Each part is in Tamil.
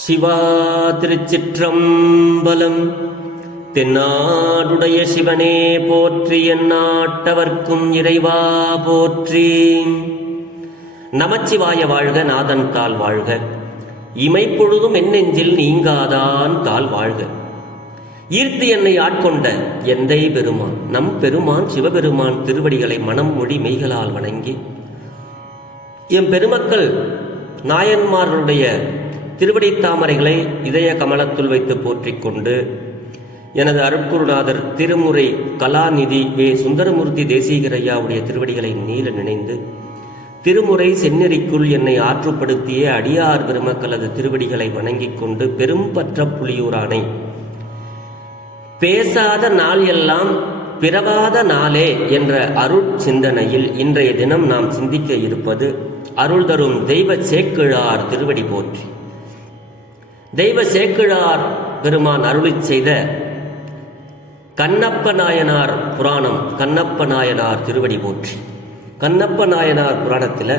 சிவா திருச்சிற்றம்பலம். தென்னாடுடைய சிவனே போற்றி எந்நாட்டவர்க்கும் இறைவா போற்றி. நமச்சிவாய வாழ்க நாதன் தாள் வாழ்க. இமைப்பொழுதும் என்னெஞ்சில் நீங்காதான் தாள் வாழ்க. ஈர்த்து என்னை ஆட்கொண்ட எந்தை பெருமான் நம் பெருமான் சிவபெருமான் திருவடிகளை மனம் மொழி மெய்களால் வணங்கி எம் பெருமக்கள் நாயன்மார்களுடைய திருவடி தாமரைகளை இதய கமலத்துள் வைத்து போற்றிக் கொண்டு எனது அருட்குருநாதர் திருமுறை கலாநிதி வே. சுந்தரமூர்த்தி தேசிகரையாவுடைய திருவடிகளை நீல நினைந்து திருமுறை செந்நெறிக்குள் என்னை ஆற்றுப்படுத்திய அடியார் பெருமக்களது திருவடிகளை வணங்கிக் கொண்டு பெரும் பற்ற புலியூரானை பேசாத நாள் எல்லாம் பிறவாத நாளே என்ற அருள் சிந்தனையில் இன்றைய தினம் நாம் சிந்திக்க இருப்பது அருள் தரும் தெய்வ சேக்கிழார் திருவடி போற்றி. தெய்வ சேக்கிழார் பெருமான் அருளி செய்த கண்ணப்ப நாயனார் புராணம் கண்ணப்ப நாயனார் திருவடி போற்றி. கண்ணப்ப நாயனார் புராணத்தில்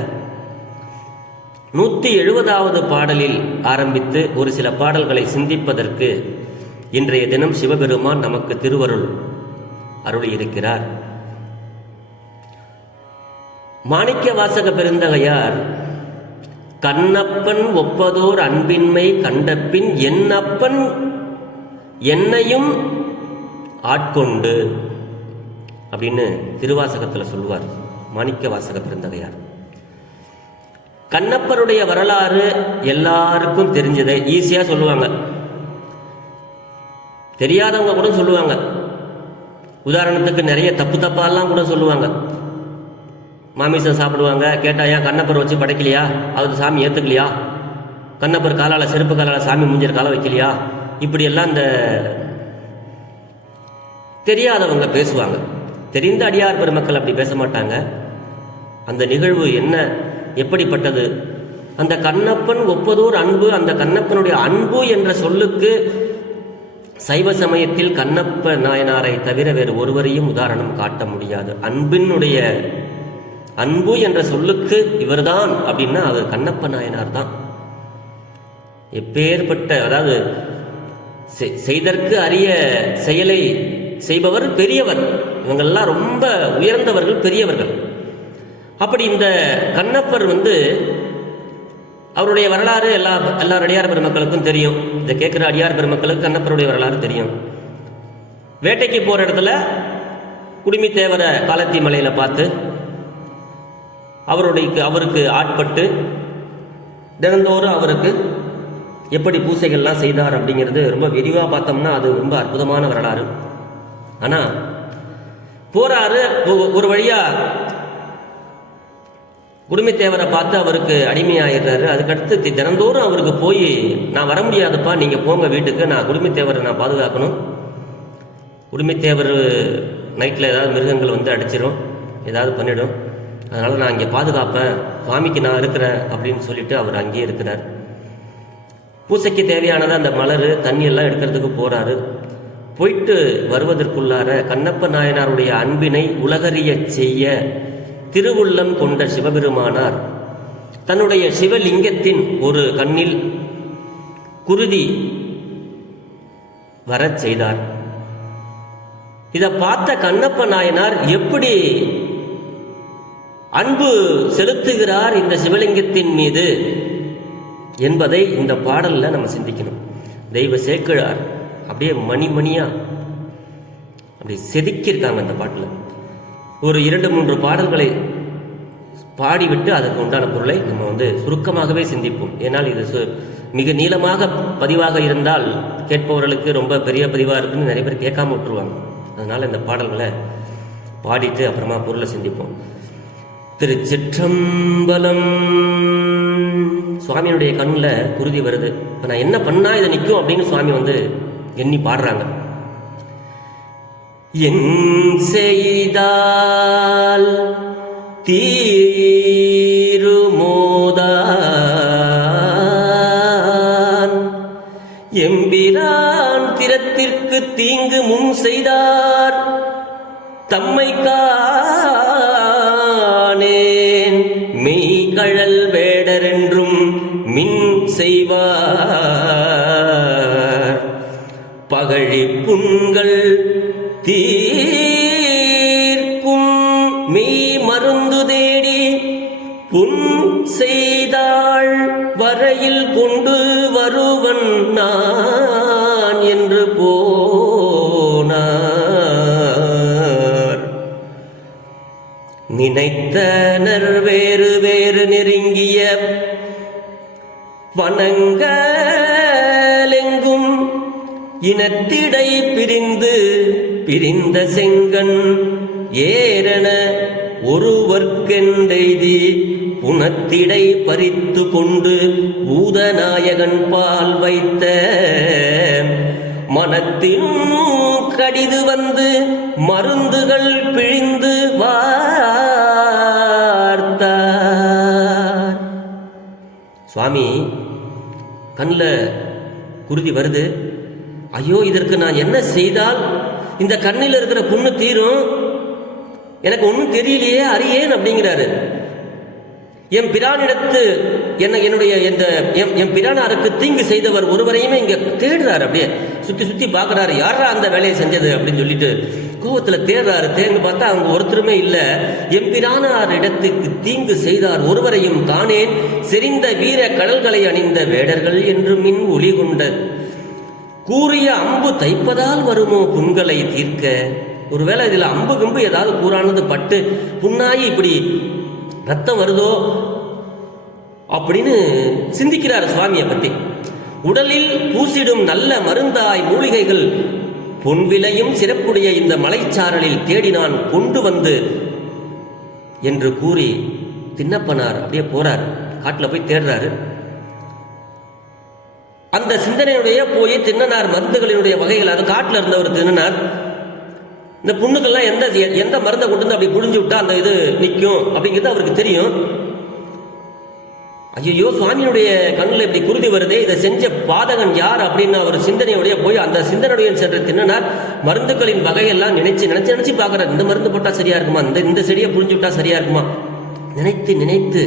நூற்றி எழுபதாவது பாடலில் ஆரம்பித்து ஒரு சில பாடல்களை சிந்திப்பதற்கு இன்றைய தினம் சிவபெருமான் நமக்கு திருவருள் அருளி இருக்கிறார் மாணிக்க வாசக பெருந்தகையார் கண்ணப்பன் ஒப்பதோர் அன்பின்மை கண்டபின் என்னப்பன் என்னையும் ஆட்கொண்டு அப்படின்னு திருவாசகத்தில் சொல்லுவார். மாணிக்க வாசக பெருந்தகையார் கண்ணப்பருடைய வரலாறு எல்லாருக்கும் தெரிஞ்சதை ஈஸியாக சொல்லுவாங்க. தெரியாதவங்க கூட சொல்லுவாங்க. உதாரணத்துக்கு நிறைய தப்பு தப்பாலாம் கூட சொல்லுவாங்க. மாமிசம் சாப்பிடுவாங்க. கேட்டால் ஏன் கண்ணப்பர் வச்சு படைக்கலையா? அது சாமி ஏற்றுக்கலையா கண்ணப்பர் காலால் செருப்பு காலால் சாமி மூஞ்சிற காலை வைக்கலையா? இப்படியெல்லாம் இந்த தெரியாதவங்க பேசுவாங்க. தெரிந்த அடியார் பெருமக்கள் அப்படி பேச மாட்டாங்க. அந்த நிகழ்வு என்ன? எப்படிப்பட்டது? அந்த கண்ணப்பன் ஒப்பதோர் அன்பு அந்த கண்ணப்பனுடைய அன்பு என்ற சொல்லுக்கு சைவ சமயத்தில் கண்ணப்ப நாயனாரை தவிர வேறு ஒருவரையும் உதாரணம் காட்ட முடியாது. அன்பினுடைய அன்பு என்ற சொல்லுக்கு இவர்தான் அப்படின்னா அவர் கண்ணப்ப நாயனார் தான். எப்பேற்பட்ட அதாவது செய்தற்கு அரிய செயலை செய்பவர் பெரியவர். இவங்கெல்லாம் ரொம்ப உயர்ந்தவர்கள் பெரியவர்கள். அப்படி இந்த கண்ணப்பர் வந்து அவருடைய வரலாறு எல்லா எல்லா அடியார் பெருமக்களுக்கும் தெரியும். இதை கேட்குற அடியார் பெருமக்களுக்கு கண்ணப்பருடைய வரலாறு தெரியும். வேட்டைக்கு போகிற இடத்துல குடுமித்தேவரை காலத்தி மலையில் பார்த்து அவருடைய அவருக்கு ஆட்பட்டு தினந்தோறும் அவருக்கு எப்படி பூசைகள்லாம் செய்தார் அப்படிங்கிறது ரொம்ப விரிவாக பார்த்தோம்னா அது ரொம்ப அற்புதமான வரலாறு. ஆனால் போறாரு ஒ- ஒரு வழியா குடும்பத்தேவரை பார்த்து அவருக்கு அடிமையாயிடுறாரு. அதுக்கடுத்து தினந்தோறும் அவருக்கு போய் நான் வர முடியாதுப்பா நீங்கள் போங்க வீட்டுக்கு நான் குடும்பத்தேவரை நான் பாதுகாக்கணும். குடும்பத்தேவர் நைட்டில் ஏதாவது மிருகங்கள் வந்து அடிச்சிடும் ஏதாவது பண்ணிடும். அதனால் நான் இங்கே பாதுகாப்பேன் சுவாமிக்கு நான் இருக்கிறேன் அப்படின்னு சொல்லிட்டு அவர் அங்கேயே இருக்கிறார். பூசைக்கு தேவையானது அந்த மலர் தண்ணி எல்லாம் எடுக்கிறதுக்கு போகிறாரு போயிட்டு வருவதற்குள்ளார கண்ணப்ப நாயனாருடைய அன்பினை உலகறியச் செய்ய திருவுள்ளம் கொண்ட சிவபெருமானார் தன்னுடைய சிவலிங்கத்தின் ஒரு கண்ணில் குருதி வரச் செய்தார். இதை பார்த்த கண்ணப்ப நாயனார் எப்படி அன்பு செலுத்துகிறார் இந்த சிவலிங்கத்தின் மீது என்பதை இந்த பாடல்ல நம்ம சிந்திக்கணும். தெய்வ சேக்கிழார் அப்படியே மணி மணியா அப்படி செதுக்கியிருக்காங்க இந்த பாட்டில். ஒரு இரண்டு மூன்று பாடல்களை பாடிவிட்டு அதற்கு உண்டான பொருளை நம்ம வந்து சுருக்கமாகவே சிந்திப்போம். ஏன்னால் இது சு- மிக நீளமாக பதிவாக இருந்தால் கேட்பவர்களுக்கு ரொம்ப பெரிய பதிவாக இருக்குன்னு நிறைய பேர் கேட்காம விட்டுருவாங்க. அதனால இந்த பாடல்களை பாடிட்டு அப்புறமா பொருளை சிந்திப்போம். திருச்சிற்றம்பலம். சுவாமியினுடைய கண்ணில் குருதி வருது. இப்போ நான் என்ன பண்ணா இதை நிற்கும் அப்படின்னு சுவாமி வந்து எண்ணி பாடுறாங்க. என் செய்தால் தீருமோதான். எம்பிரான் திறத்திற்கு தீங்கு முன் செய்தார். தம்மை பகழி புண்கள் தீ இந்த செங்கண் ஏரண ஒருவர்க்கெண்டெய்தி புனத்திடை பறித்து கொண்டு பூதநாயகன் பால் வைத்த மனத்தின் கடிது வந்து மருந்துகள் பிழிந்து வார்த்தார். சுவாமி கண்ணில் குருதி வருது. ஐயோ இதற்கு நான் என்ன செய்தால் இந்த கண்ணில் இருக்கிற புண்ணு தீரும். எனக்கு ஒன்றும் தெரியலையே அறியேன் அப்படிங்கிறாரு. என் பிரானிடத்து என்ன என்னுடைய இந்த என் என் பிரானாருக்கு தீங்கு செய்தவர் ஒருவரையுமே இங்க தேடுறாரு அப்படியே. சுத்தி சுத்தி பார்க்குறாரு யாரா அந்த வேலையை செஞ்சது அப்படின்னு சொல்லிட்டு கோவத்துல தேடுறாரு. தேர்ந்து பார்த்தா அவங்க ஒருத்தருமே இல்ல. எம்பிரானார் இடத்துக்கு தீங்கு செய்தார் ஒருவரையும் காணேன். செறிந்த வீர கடல்களை அணிந்த வேடர்கள் என்று மின் ஒளி கொண்ட கூறிய அம்பு தைப்பதால் வருமோ புண்களை தீர்க்க? ஒருவேளை இதில் அம்பு கம்பு ஏதாவது கூறானது பட்டு புண்ணாகி இப்படி ரத்தம் வருதோ? அப்படின்னு சிந்திக்கிறார் சுவாமியை பற்றி. உடலில் பூசிடும் நல்ல மருந்தாய் மூலிகைகள் பொன்விலையும் சிறப்புடைய இந்த மலைச்சாரலில் தேடி நான் கொண்டு வந்து என்று கூறி தின்னப்பனார் அப்படியே போறார். காட்டில் போய் தேடுறாரு. அந்த சிந்தனையுடைய போய் தின்னனார் மருந்துகளினுடைய வகைகள் அது இருந்த இருந்தவர் தின்னனார். இந்த புண்ணுக்கெல்லாம் எந்த எந்த மருந்தை கொண்டு வந்து அப்படி புழிஞ்சு விட்டா அந்த இது நிற்கும் அப்படிங்கிறது அவருக்கு தெரியும். ஐயோ சுவாமியுடைய கண்ணில் இப்படி குருதி வருதே இதை செஞ்ச பாதகன் யார் அப்படின்னு அவர் சிந்தனையுடைய போய் அந்த சிந்தனையுடைய சென்ற தின்னனார் மருந்துகளின் வகையெல்லாம் நினைச்சு நினைச்சு நினைச்சு பார்க்கறார். இந்த மருந்து போட்டால் சரியா இருக்குமா? இந்த இந்த செடியை புரிஞ்சு விட்டா சரியா இருக்குமா? நினைத்து நினைத்து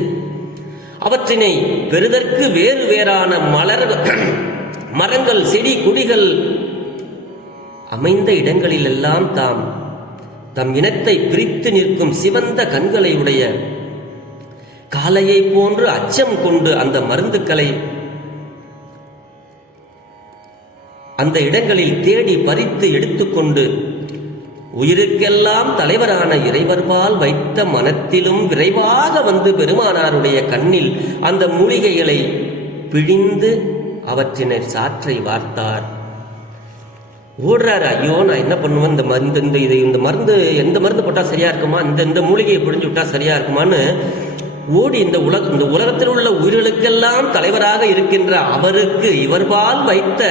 அவற்றினை பெறுதற்கு வேறு வேறான மலர் மரங்கள் செடி கொடிகள் அமைந்த இடங்களிலெல்லாம் தாம் தம் இனத்தை பிரித்து நிற்கும் சிவந்த கண்களை உடைய காலையை போன்று அச்சம் கொண்டு அந்த மருந்துக்களை அந்த இடங்களில் தேடி பறித்து எடுத்துக்கொண்டு உயிருக்கெல்லாம் தலைவரான இறைவர்பால் வைத்த மனத்திலும் விரைவாக வந்து பெருமானாருடைய கண்ணில் அந்த மூலிகைகளை பிழிந்து அவற்றினை சாற்றை வார்த்தார். ஓடுறாரு ஐயோ நான் என்ன பண்ணுவேன்? இந்த மருந்து இந்த இது இந்த மருந்து எந்த மருந்து போட்டால் சரியா இருக்குமா? இந்த இந்த மூலிகையை பிடிஞ்சு விட்டால் சரியா இருக்குமான்னு ஓடி இந்த உலக இந்த உலகத்தில் உள்ள உயிர்களுக்கெல்லாம் தலைவராக இருக்கின்ற அவருக்கு இவர்பால் வைத்த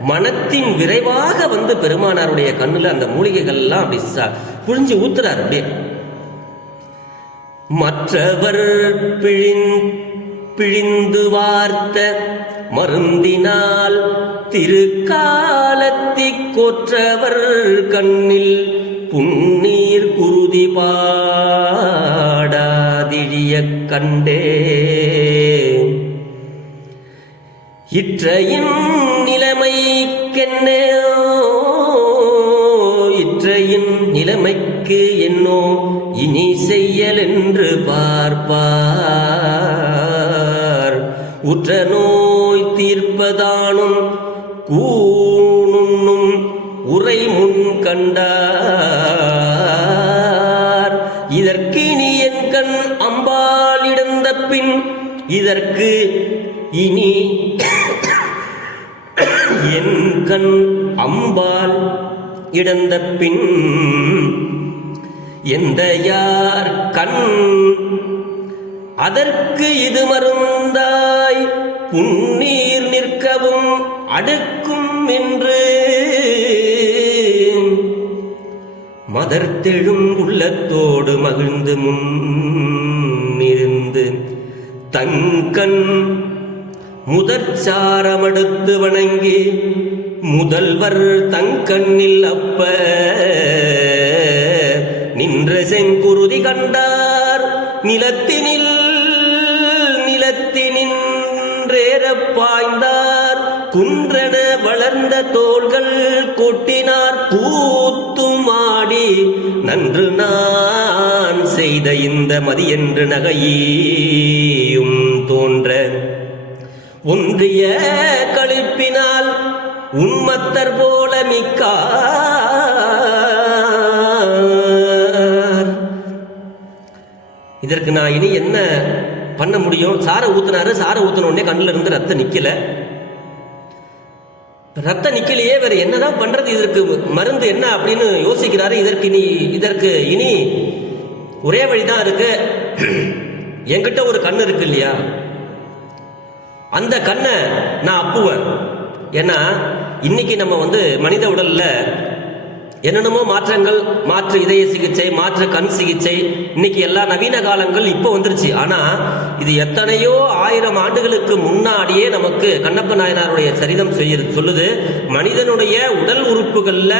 மனத்தின் விரைவாக வந்து பெருமானாருடைய கண்ணுல அந்த மூலிகைகள் எல்லாம் அப்படி புழிஞ்சு ஊத்துறாரு அப்படியே. மற்றவர் பிழிந் பிழிந்து வார்த்த மருந்தினால் திருக்காலத்தி கொற்றவர் கண்ணில் புன்னீர் குருதி பாடாதிழிய கண்டே. இற்றையின் நிலைமைக்கென்னோ இற்றையின் நிலைமைக்கு என்னோ? இனி செய்யல் என்று பார்ப்பார். உற்ற நோய் தீர்ப்பதானும் கூணுண்ணும் உரை முன் கண்டார். இதற்கு இனி என் கண் அம்பாலிடந்த பின் இதற்கு இனி என் கண் அம்பால் இடந்த பின் எந்த யார் கண்? அதற்கு இது மருந்தாய் புன்னீர் நிற்கவும் அடுக்கும் என்று. மதர்த்தெழும் உள்ளத்தோடு மகிழ்ந்து முன் இருந்து தங்கண் முதற்சாரமடுத்து வணங்கி முதல்வர் தங்கண்ணில் அப்ப நின்ற செங்குருதி கண்டார். நிலத்தினில் நிலத்தினின்றேற பாய்ந்தார். குன்றென வளர்ந்த தோள்கள் கொட்டினார். கூத்துமாடி நன்று நான் செய்த இந்த மதியென்று நகையும் தோன்ற ஒன்றிய கழிப்பினால் உன்மத்தர் போல மிக்கார். இதற்கு நான் இனி என்ன பண்ண முடியும்? சாரை ஊத்தினாரு சாரை ஊத்தின உடனே கண்ணுல இருந்து ரத்தம் நிக்கல. ரத்தம் நிக்கலையே வேற என்னதான் பண்றது? இதற்கு மருந்து என்ன அப்படின்னு யோசிக்கிறாரு. இதற்கு இனி இதற்கு இனி ஒரே வழிதான் இருக்கு. என்கிட்ட ஒரு கண்ணு இருக்கு இல்லையா? அந்த கண்ணை நான் அப்புவேன். ஏன்னா இன்னைக்கு நம்ம வந்து மனித உடல்ல என்னென்னமோ மாற்றங்கள் மாற்று இதய சிகிச்சை மாற்று கண் சிகிச்சை இன்னைக்கு எல்லா நவீன காலங்கள் இப்போ வந்துருச்சு. ஆனா இது எத்தனையோ ஆயிரம் ஆண்டுகளுக்கு முன்னாடியே நமக்கு கண்ணப்ப நாயனாருடைய சரிதம் செய்ய சொல்லுது மனிதனுடைய உடல் உறுப்புகளில்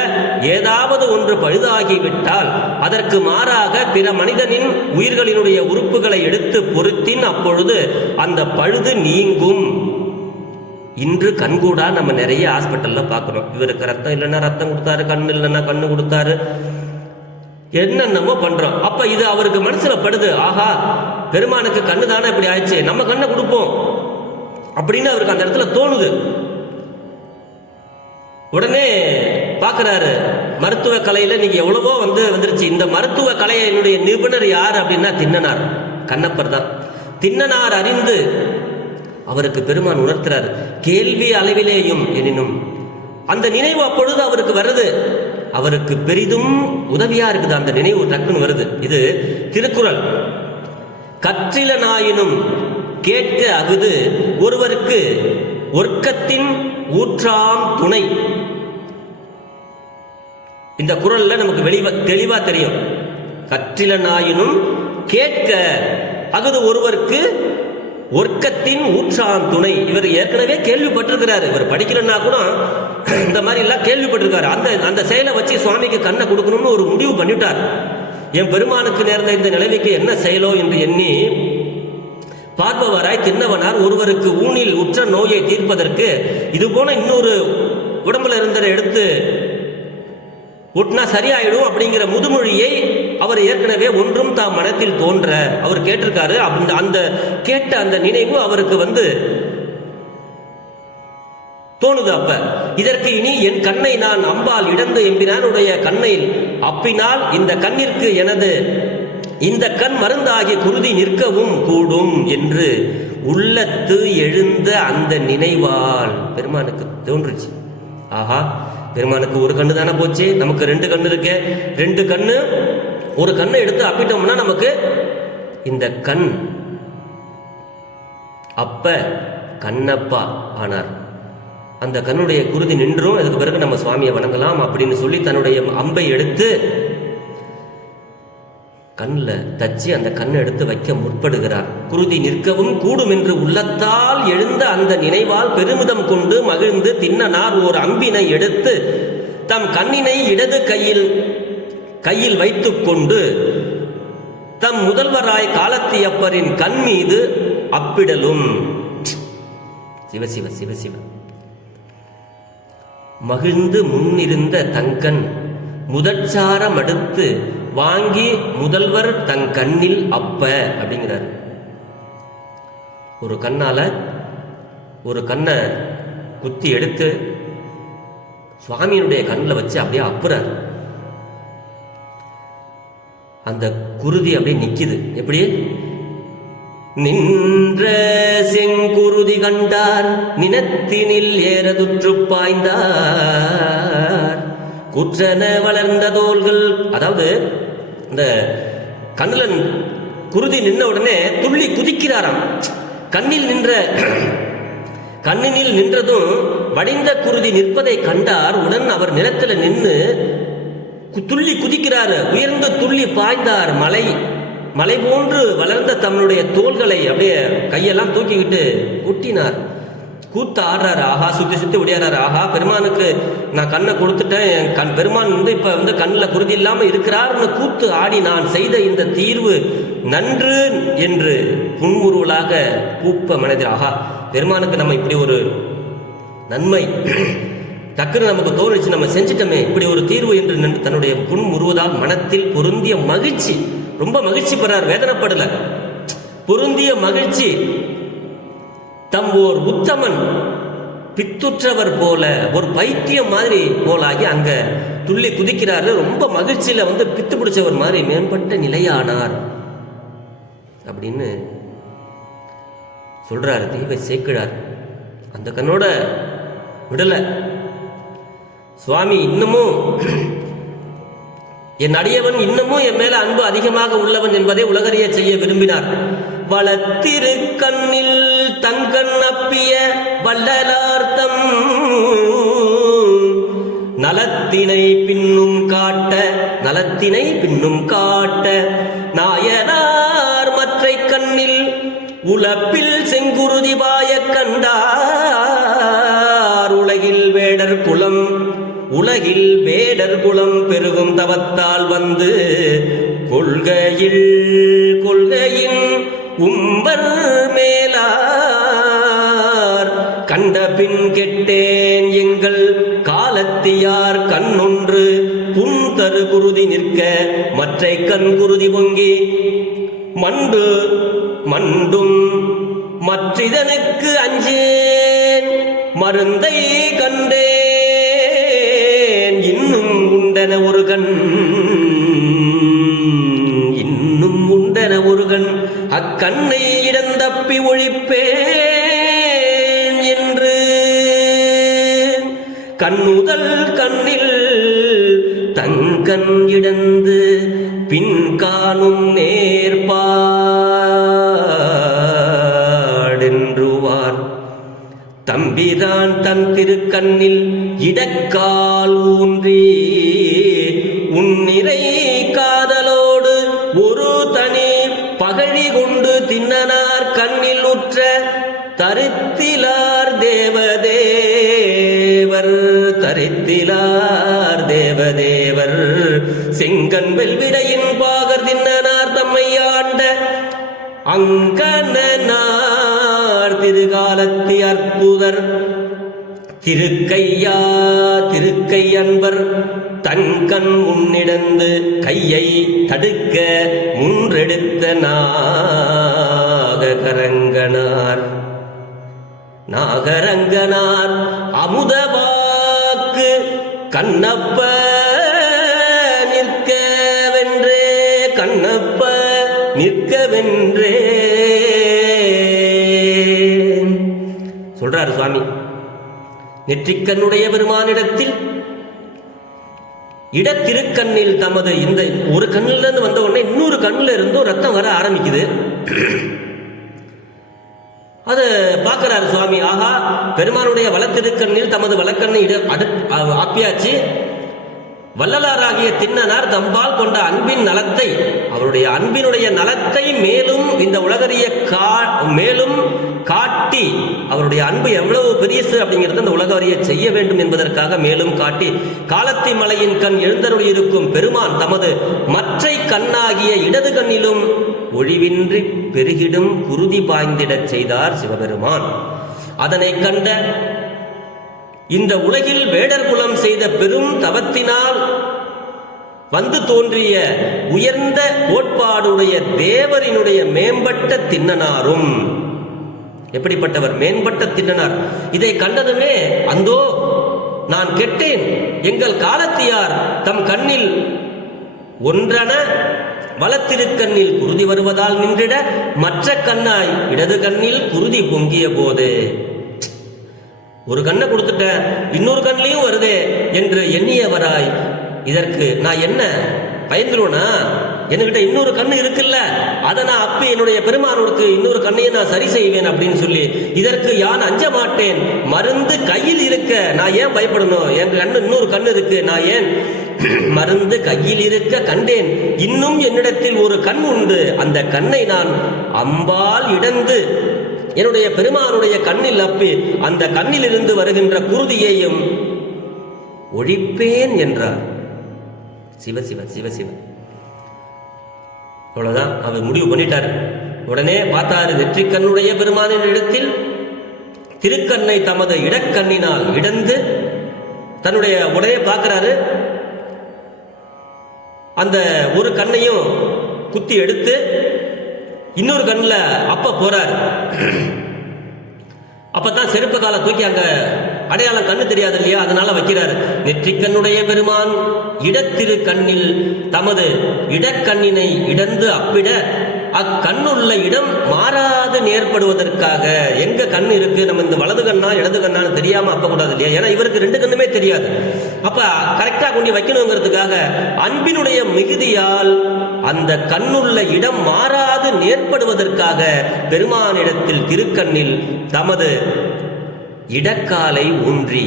ஏதாவது ஒன்று பழுதாகிவிட்டால் அதற்கு மாறாக பிற மனிதனின் உயிர்களினுடைய உறுப்புகளை எடுத்து பொருத்தின் அப்பொழுது அந்த பழுது நீங்கும். இன்று கண்கூடா நம்ம நிறைய ஹாஸ்பிட்டல்ல பார்க்குறோம் இவருக்கு ரத்தம் இல்லைன்னா ரத்தம் கொடுத்தாரு கண் இல்லைன்னா கண்ணு கொடுத்தாரு. என்னென்னமோ பண்றோம். அப்ப இது அவருக்கு மனசுல படுது. ஆஹா பெருமானுக்கு கண்ணு தானே இப்படி ஆயிடுச்சு. நம்ம கண்ணை கொடுப்போம். அப்படின்னு அவருக்கு அந்த இடத்துல தோணுது. உடனே பார்க்கறாரு மருத்துவ கலையில நீங்கள் எவ்வளவோ வந்து வந்துருச்சு. இந்த மருத்துவ கலையினுடைய நிபுணர் யார் அப்படின்னா தின்னனார் கண்ணப்பர் தான். தின்னனார் அறிந்து அவருக்கு பெருமான் உணர்த்துறார் கேள்வி அளவிலேயும் எனினும் அந்த நினைவு அப்பொழுது அவருக்கு வருது அவருக்கு பெரிதும் உதவியா இருக்குது அந்த நினைவு டக்குன்னு வருது. இது திருக்குறள். கற்றில நாயினும் கேட்க அகுது ஒருவருக்கு ஒர்க்கத்தின் ஊற்றாம் துணை. இந்த குரல்ல நமக்கு வெளிவ தெளிவா தெரியும். கற்றில நாயினும் கேட்க அகுது ஒருவருக்கு ஒர்க்கத்தின் ஊற்றாம் துணை. இவர் ஏற்கனவே கேள்விப்பட்டிருக்கிறாரு. இவர் படிக்கலன்னா கூட இந்த மாதிரி எல்லாம் கேள்விப்பட்டிருக்காரு. அந்த அந்த செயலை வச்சு சுவாமிக்கு கண்ணை கொடுக்கணும்னு ஒரு முடிவு பண்ணிட்டார். என் பெருமானுக்கு நேர்ந்த இந்த நிலைமைக்கு என்ன செயலோ என்று எண்ணி பார்ப்பவராய் தின்னவனார் ஒருவருக்கு ஊனில் உற்ற நோயை தீர்ப்பதற்கு. இது போல இன்னொரு உடம்புல இருந்ததை எடுத்து ஒட்டினா சரியாயிடும் அப்படிங்கிற முதுமொழியை அவர் ஏற்கனவே ஒன்றும் தாம் மனத்தில் தோன்ற அவர் கேட்டிருக்காரு. அந்த அந்த கேட்ட அந்த நினைவு அவருக்கு வந்து தோணுது அப்ப. இதற்கு இனி என் கண்ணை நான் அம்பால் இடந்து எம்பினானுடைய கண்ணை அப்பினால் இந்த கண்ணிற்கு எனது இந்த கண் மருந்தாகி குருதி நிற்கவும் கூடும் என்று உள்ளத்து எழுந்த அந்த நினைவால் பெருமானுக்கு தோன்றுச்சு. ஆஹா பெருமானுக்கு ஒரு கண்ணு தானே போச்சு? நமக்கு ரெண்டு கண்ணு இருக்கே. ரெண்டு கண்ணு ஒரு கண்ணை எடுத்து அப்பிட்டோம்னா நமக்கு இந்த கண். அப்ப கண்ணப்பா ஆனார். அந்த கண்ணுடைய குருதி நின்றும் அதுக்கு பிறகு நம்ம சுவாமியை வணங்கலாம் அப்படின்னு சொல்லி தன்னுடைய அம்பை எடுத்து கண்ணில் தச்சு அந்த கண்ணை எடுத்து வைக்க முற்படுகிறார். குருதி நிற்கவும் கூடும் என்று உள்ளத்தால் எழுந்த அந்த நினைவால் பெருமிதம் கொண்டு மகிழ்ந்து தின்னனார் ஓர் அம்பினை எடுத்து தம் கண்ணினை இடது கையில் கையில் வைத்துக்கொண்டு தம் முதல்வராய் காலத்தியப்பரின் கண் மீது அப்பிடலும். சிவ சிவ. மகிழ்ந்து முன்னிருந்த தங்கன் முதற்சாரம் அடுத்து வாங்கி முதல்வர் தன் கண்ணில் அப்ப அப்படிங்கிறார். ஒரு கண்ணால ஒரு கண்ணை குத்தி எடுத்து சுவாமியினுடைய கண்ணில் வச்சு அப்படியே அப்புறார். அந்த குருதி அப்படியே நிக்குது. எப்படி? நின்ற செங்குருதி கண்டார் நினத்தினில் ஏறதுற்று பாய்ந்தார். குற்றன வளர்ந்த தோள்கள் அதாவது இந்த கண்ணுல குருதி நின்ன உடனே துள்ளி குதிக்கிறாராம். கண்ணில் நின்ற கண்ணினில் நின்றதும் வடிந்த குருதி நிற்பதை கண்டார். உடன் அவர் நிலத்தில் நின்று கு- துள்ளி குதிக்கிறாரு. உயர்ந்து துள்ளி பாய்ந்தார். மலை மலை போன்று வளர்ந்த தம்முடைய தோள்களை அப்படியே கையெல்லாம் தூக்கிக்கிட்டு கொட்டினார் கூத்து ஆடுறாரு. ஆஹா சுத்தி சுத்தி ஒடியாடுறாரு. ஆஹா பெருமானுக்கு நான் கண்ணை கொடுத்துட்டேன். என் கண் பெருமான் வந்து இப்ப வந்து கண்ணில் குருதி இல்லாம இருக்கிறார்னு கூத்து ஆடி நான் செய்த இந்த தீர்வு நன்று என்று புன்முருவலாக பூப்ப மனதில். ஆஹா பெருமானுக்கு நம்ம இப்படி ஒரு நன்மை டக்குன்னு நமக்கு தோணுச்சு. நம்ம செஞ்சிட்டோமே. இப்படி ஒரு தீர்வு என்று நின்று தன்னுடைய புன்முறுவதால் மனத்தில் பொருந்திய மகிழ்ச்சி. ரொம்ப மகிழ்ச்சி பெறார் வேதனைப்படல. பொருந்திய மகிழ்ச்சி. தம் ஓர் உத்தமன் பித்துற்றவர் போல ஒரு பைத்தியம் மாதிரி போலாகி அங்க துள்ளி குதிக்கிறாரு ரொம்ப மகிழ்ச்சியில வந்து பித்து பிடிச்சவர் மாதிரி மேம்பட்ட நிலையானார். அப்படின்னு சொல்றாரு தெய்வ சேர்க்கிறார். அந்த கண்ணோட விடல. சுவாமி இன்னமும் என் அடியவன் இன்னமும் என் மேல அன்பு அதிகமாக உள்ளவன் என்பதை உலகறிய செய்ய விரும்பினார். வளத்திரு கண்ணில் தங்கண் அப்பிய வல்லலார்த்தம் நலத்தினை பின்னும் காட்ட நலத்தினை பின்னும் காட்ட நாயனார் மற்றை கண்ணில் உலப்பில் செங்குருதி பாய கண்டார். உலகில் வேடர் குலம் உலகில் வேடர் குலம் பெருகும் தவத்தால் வந்து கொள்கையில் கொள்கையின் உம்பர் மேலார். கண்ட பின் கெட்டேன் எங்கள் காலத்தியார் கண்ணொன்று. புன் தரு குருதி நிற்க மற்றை கண் குருதி பொங்கி. மண்டு மண்டும் மற்றிதனுக்கு அஞ்சேன். மருந்தை கண்டேன். கண்ணுதல் கண்ணில் தங்கண் இடந்து பின் காணும் நேர்பாடென்றுவார். தம்பிதான் தன் திருக்கண்ணில் இடக்கால் ஊன்றி தரித்திலார் தேவதேவர். செங்கன் வெல்விடையின் பாகர் தின்னனார் தம்மை ஆண்ட அங்கனார் திருகாலத்தி அற்புதர். திருக்கையா திருக்கை அன்பர் தன்கண் முன்னிடந்து கையை தடுக்க முன்றெடுத்த நாகரங்கனார். நாகரங்கனார் அமுதவாக்கு கண்ணப்ப நிற்க வென்றே கண்ணப்ப நிற்கவென்றே சொல்றாரு சுவாமி நெற்றிக்கண்ணுடைய பெருமானிடத்தில் இடத்திருக்கண்ணில் தமது இந்த ஒரு கண்ணில இருந்து வந்த உடனே இன்னொரு கண்ணில் இருந்தும் ரத்தம் வர ஆரம்பிக்குது. அது பார்க்கிறாரு சுவாமி. ஆகா பெருமானுடைய வலத்திருக்கண்ணில் தமது வழக்கண்ணை இட அடு ஆப்பியாச்சு வள்ளலாராகிய திண்ணனார் தம்பால் கொண்ட அன்பின் நலத்தை அவருடைய அன்பினுடைய நலத்தை மேலும் இந்த உலகறிய கா மேலும் காட்டி அவருடைய அன்பு எவ்வளவு பெரியசு அப்படிங்கிறது அந்த உலகறிய செய்ய வேண்டும் என்பதற்காக மேலும் காட்டி காலத்தி மலையின் கண் எழுந்தருளி இருக்கும் பெருமான் தமது மற்றை கண்ணாகிய இடது கண்ணிலும் ஒழிவின்றி பெருகிடும் குருதி பாய்ந்திடச் செய்தார் சிவபெருமான். அதனை கண்ட இந்த உலகில் வேடர் குலம் செய்த பெரும் தவத்தினால் வந்து தோன்றிய உயர்ந்த கோட்பாடுடைய தேவரினுடைய மேம்பட்ட திண்ணனாரும் எப்படிப்பட்டவர்? மேம்பட்ட திண்ணனார் இதை கண்டதுமே அந்தோ நான் கெட்டேன். எங்கள் காலத்தியார் தம் கண்ணில் ஒன்றன வலத்திருக்கண்ணில் குருதி வருவதால் நின்றிட மற்ற கண்ணாய் இடது கண்ணில் குருதி பொங்கிய போது. ஒரு கண்ணை கொடுத்துட்ட இன்னொரு கண்ணிலையும் வருதே என்று எண்ணியவராய் இதற்கு நான் என்ன பயந்துருவனா? என்கிட்ட இன்னொரு கண்ணு இருக்குல்ல அதை நான் அப்ப என்னுடைய பெருமானோருக்கு இன்னொரு கண்ணையை நான் சரி செய்வேன் அப்படின்னு சொல்லி இதற்கு யான் அஞ்ச மாட்டேன் மருந்து கையில் இருக்க நான் ஏன் பயப்படணும்? என் கண்ணு இன்னொரு கண்ணு இருக்கு நான் ஏன் மருந்து கையில் இருக்க கண்டேன். இன்னும் என்னிடத்தில் ஒரு கண் உண்டு. அந்த கண்ணை நான் அம்பால் இடந்து என்னுடைய பெருமானுடைய கண்ணில் அப்பி அந்த கண்ணிலிருந்து வருகின்ற குருதியையும் ஒழிப்பேன் என்றார். சிவ சிவ சிவ சிவ. அவ்வளவுதான். அவர் முடிவு பண்ணிட்டார். உடனே பார்த்தாரு நெற்றிக்கண்ணுடைய பெருமானின் இடத்தில் திருக்கண்ணை தமது இடக்கண்ணினால் இடந்து தன்னுடைய உடைய பார்க்கிறாரு. அந்த ஒரு கண்ணையும் குத்தி எடுத்து இன்னொரு கண்ணில் அப்ப போறாரு. அப்பதான் செருப்பு காலை தூக்கி அங்க அடையாளம் கண்ணு தெரியாது இல்லையா? அதனால வைக்கிறார். நெற்றிக்கண்ணுடைய பெருமான் இடத்திரு கண்ணில் தமது இடக்கண்ணினை இடந்து அப்பிட அக்கண்ணுள்ள இடம் மாறாது நேர்படுவதற்காக. எங்க கண் இருக்கு? நம்ம இந்த வலது கண்ணா இடது கண்ணான்னு தெரியாம அப்ப கூடாது இல்லையா? ஏன்னா இவருக்கு ரெண்டு கண்ணுமே தெரியாது. அப்ப கரெக்டா கொண்டு வைக்கணுங்கிறதுக்காக அன்பினுடைய மிகுதியால் அந்த கண்ணுள்ள இடம் மாறாது நேர்படுவதற்காக பெருமானிடத்தில் திருக்கண்ணில் தமது இடக்காலை ஊன்றி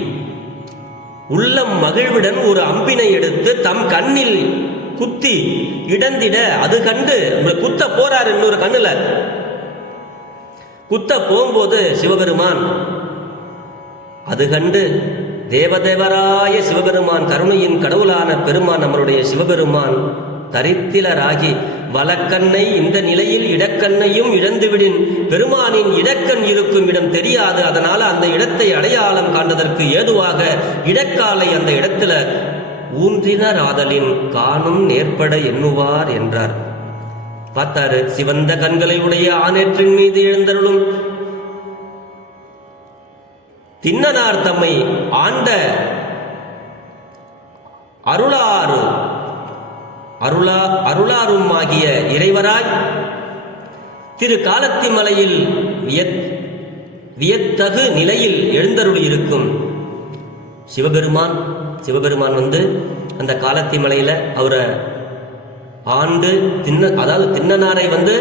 உள்ளம் மகிழ்வுடன் ஒரு அம்பினை எடுத்து தம் கண்ணில் குத்தி இடந்திட அது கண்டு குத்த போறாரு இன்னொரு கண்ணுல. குத்த போகும்போது சிவபெருமான் அது கண்டு தேவதேவராய சிவபெருமான் கருணையின் கடவுளான பெருமான் நம்மளுடைய சிவபெருமான் தரித்திலராகி வலக்கண்ணை இந்த நிலையில் இடக்கண்ணையும் இழந்துவிடின் பெருமானின் இடக்கண் இருக்கும் இடம் தெரியாது அதனால அந்த இடத்தை அடையாளம் காண்டதற்கு ஏதுவாக இடக்காலை அந்த இடத்துல ஊன்றினர் ஆதலின் காணும் நேர்பட எண்ணுவார் என்றார். பார்த்தாரு சிவந்த கண்களை உடைய ஆனேற்றின் மீது எழுந்தருளும். தின்னனார் தம்மை ஆண்ட அருளாறு அருளா அருளாரும் ஆகிய இறைவராய் திரு காலத்தி மலையில் வியத் வியத்தகு நிலையில் எழுந்தருள் இருக்கும் சிவபெருமான். சிவபெருமான் வந்து அந்த காலத்தி மலையில அவரை ஆண்டு தின்ன அதாவது தின்னனாரை வந்து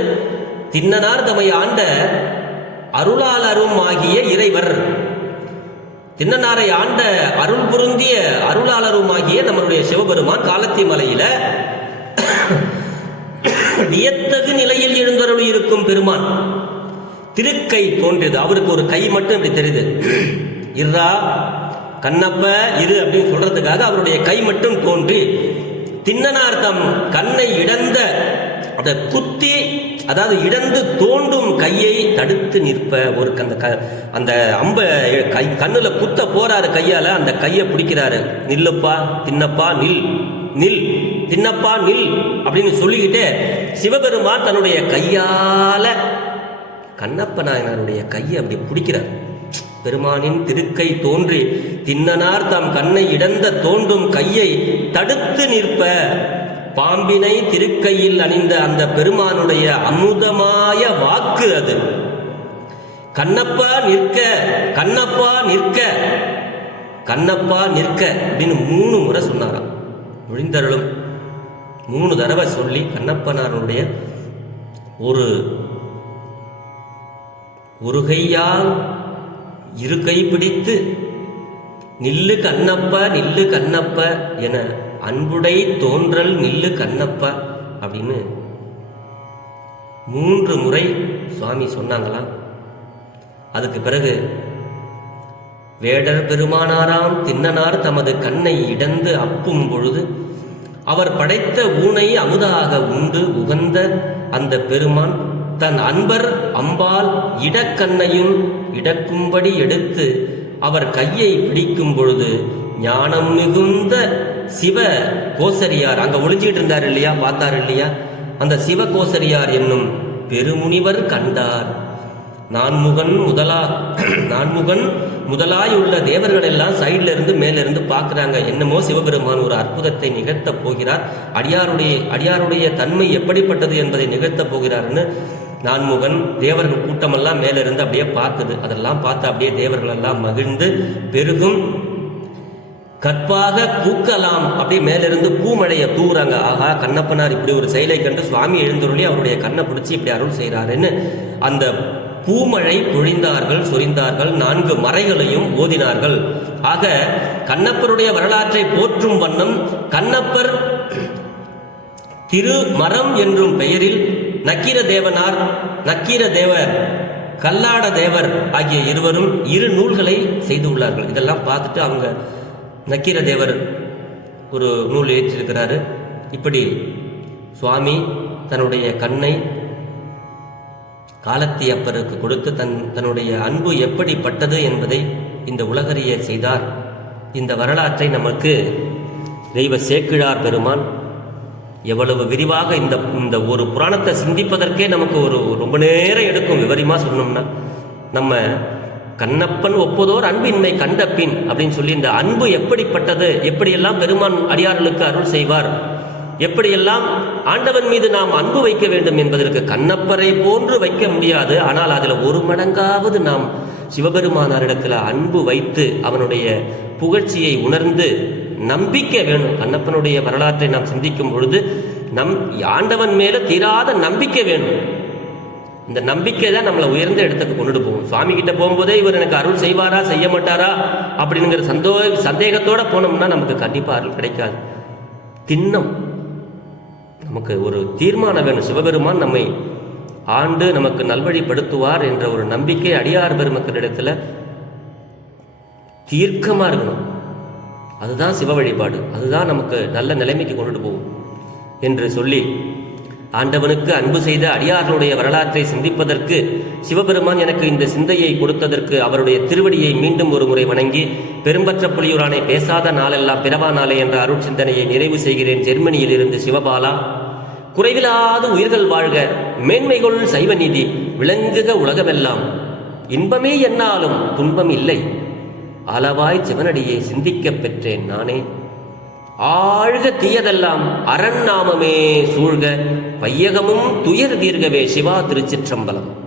தின்னனார் தம்மை ஆண்ட அருளாளரும் ஆகிய இறைவர். தின்னனாரை ஆண்ட அருள் பொருந்திய அருளாளருமாகிய நம்மளுடைய சிவபெருமான் காலத்தி மலையில வியத்தகு நிலையில் எழுந்தருள் இருக்கும் பெருமான். திருக்கை தோன்றியது. அவருக்கு ஒரு கை மட்டும் இப்படி தெரியுது. இர்ரா கண்ணப்ப இரு அப்படின்னு சொல்றதுக்காக அவருடைய கை மட்டும் தோன்றி தின்னனார்த்தம் கண்ணை இடந்த அதை குத்தி அதாவது இடந்து தோண்டும் கையை தடுத்து நிற்ப ஒரு அந்த க அந்த அம்ப கை கண்ணில் குத்த போறாரு கையால் அந்த கையை பிடிக்கிறாரு. நில்லுப்பா தின்னப்பா நில் நில் தின்னப்பா நில் அப்படின்னு சொல்லிக்கிட்டு சிவபெருமான் தன்னுடைய கையால கண்ணப்ப நாயனாருடைய கையை அப்படி பிடிக்கிறார். பெருமானின் திருக்கை தோன்றி தின்னனார் தம் கண்ணை இடந்த தோண்டும் கையை தடுத்து நிற்ப. பாம்பினை திருக்கையில் அணிந்த அந்த பெருமானுடைய அமுதமாய வாக்கு அது. கண்ணப்பா நிற்க கண்ணப்பா நிற்க கண்ணப்பா நிற்க அப்படின்னு மூணு முறை சொன்னாராம். முடிந்தருளும் மூணு தடவை சொல்லி கண்ணப்பனாருடைய ஒரு ஒரு கையால் இரு கை பிடித்து நில்லு கண்ணப்ப நில்லு கண்ணப்ப என அன்புடை தோன்றல் நில்லு கண்ணப்ப அப்படின்னு மூன்று முறை சுவாமி சொன்னாங்களாம். அதுக்கு பிறகு வேடர் பெருமானாராம் தின்னனார் தமது கண்ணை இடந்து அப்பும் பொழுது அவர் படைத்த ஊனை அமுதாக உண்டு உகந்த அந்த பெருமான் தன் அன்பர் அம்பால் இடக்கண்ணையும் இடக்கும்படி எடுத்து அவர் கையை பிடிக்கும் பொழுது ஞானம் மிகுந்த சிவ கோசரியார் அங்க ஒளிஞ்சிட்டு இருந்தார் இல்லையா பார்த்தார் இல்லையா? அந்த சிவ கோசரியார் என்னும் பெருமுனிவர் கண்டார். நான்முகன் முதலா நான்முகன் முதலாயுள்ள தேவர்கள் எல்லாம் சைட்ல இருந்து மேலிருந்து பார்க்குறாங்க. என்னமோ சிவபெருமான் ஒரு அற்புதத்தை நிகழ்த்தப் போகிறார். அடியாருடைய அடியாருடைய தன்மை எப்படிப்பட்டது என்பதை நிகழ்த்தப் போகிறார்னு நான்முகன் தேவர்கள் கூட்டமெல்லாம் மேலே இருந்து அப்படியே பார்க்குது. அதெல்லாம் பார்த்து அப்படியே தேவர்கள் எல்லாம் மகிழ்ந்து பெருகும். கற்பாக பூக்கலாம் அப்படியே மேலிருந்து பூமழையை தூவுறாங்க. ஆகா கண்ணப்பனார் இப்படி ஒரு செயலை கண்டு சுவாமி எழுந்தருளி அவருடைய கண்ணை பிடிச்சி இப்படி அருள் செய்கிறாருன்னு அந்த பூமழை பொழிந்தார்கள் சொரிந்தார்கள் நான்கு மறைகளையும் ஓதினார்கள். ஆக கண்ணப்பருடைய வரலாற்றை போற்றும் வண்ணம் கண்ணப்பர் திரு மரம் என்றும் பெயரில் நக்கீர தேவனார் நக்கீர தேவர் கல்லாட தேவர் ஆகிய இருவரும் இரு நூல்களை செய்து உள்ளார்கள் இதெல்லாம் பார்த்துட்டு அவங்க நக்கீர தேவர் ஒரு நூல் ஏற்றிருக்கிறாரு. இப்படி சுவாமி தன்னுடைய கண்ணை காலத்தி அப்பருக்கு கொடுத்து தன் தன்னுடைய அன்பு எப்படிப்பட்டது என்பதை இந்த உலகறிய செய்தார். இந்த வரலாற்றை நமக்கு தெய்வ சேக்கிழார் பெருமான் எவ்வளவு விரிவாக இந்த இந்த ஒரு புராணத்தை சிந்திப்பதற்கே நமக்கு ஒரு ரொம்ப நேரம் எடுக்கும் விவரமா சொன்னோம்னா நம்ம கண்ணப்பன் ஒப்பதோர் அன்பின்மை கண்ட பின் அப்படின்னு சொல்லி இந்த அன்பு எப்படிப்பட்டது எப்படியெல்லாம் பெருமான் அடியார்களுக்கு அருள் செய்வார் எப்படியெல்லாம் ஆண்டவன் மீது நாம் அன்பு வைக்க வேண்டும் என்பதற்கு கண்ணப்பரை போன்று வைக்க முடியாது ஆனால் அதில் ஒரு மடங்காவது நாம் சிவபெருமானாரிடத்தில் அன்பு வைத்து அவனுடைய புகழ்ச்சியை உணர்ந்து நம்பிக்கை வேணும். கண்ணப்பனுடைய வரலாற்றை நாம் சிந்திக்கும் பொழுது நம் ஆண்டவன் மேல தீராத நம்பிக்கை வேணும். இந்த நம்பிக்கை தான் நம்மளை உயர்ந்த இடத்துக்கு கொண்டுட்டு போகும். சுவாமி கிட்ட போகும்போதே இவர் எனக்கு அருள் செய்வாரா செய்ய மாட்டாரா அப்படிங்கிற சந்தோ சந்தேகத்தோட போனோம்னா நமக்கு கண்டிப்பா அருள் கிடைக்காது. திண்ணம். நமக்கு ஒரு தீர்மானம் வேணும். சிவபெருமான் நம்மை ஆண்டு நமக்கு நல்வழிப்படுத்துவார் என்ற ஒரு நம்பிக்கை அடியார் பெருமக்களிடத்துல தீர்க்கமா இருக்கணும். அதுதான் சிவ வழிபாடு. அதுதான் நமக்கு நல்ல நிலைமைக்கு கொண்டுட்டு போகும். என்று சொல்லி ஆண்டவனுக்கு அன்பு செய்த அடியார்களுடைய வரலாற்றை சிந்திப்பதற்கு சிவபெருமான் எனக்கு இந்த சிந்தையை கொடுத்ததற்கு அவருடைய திருவடியை மீண்டும் ஒரு முறை வணங்கி பெரும்பற்ற புலியூரானை பேசாத நாளெல்லாம் பிறவா நாளே என்ற அருள் சிந்தனையை நிறைவு செய்கிறேன் ஜெர்மனியில் இருந்து சிவபாலா. குறைவிலாத உயிர்கள் வாழ்க மேன்மைகொள் சைவ நீதி விளங்குக உலகமெல்லாம். இன்பமே என்னாலும் துன்பம் இல்லை. அளவாய் சிவனடியை சிந்திக்கப் பெற்றேன் நானே. ஆழ்க தீயதெல்லாம் அரண் நாமமே சூழ்க பையகமும் துயர் தீர்கவே சிவா திருச்சிற்றம்பலம்.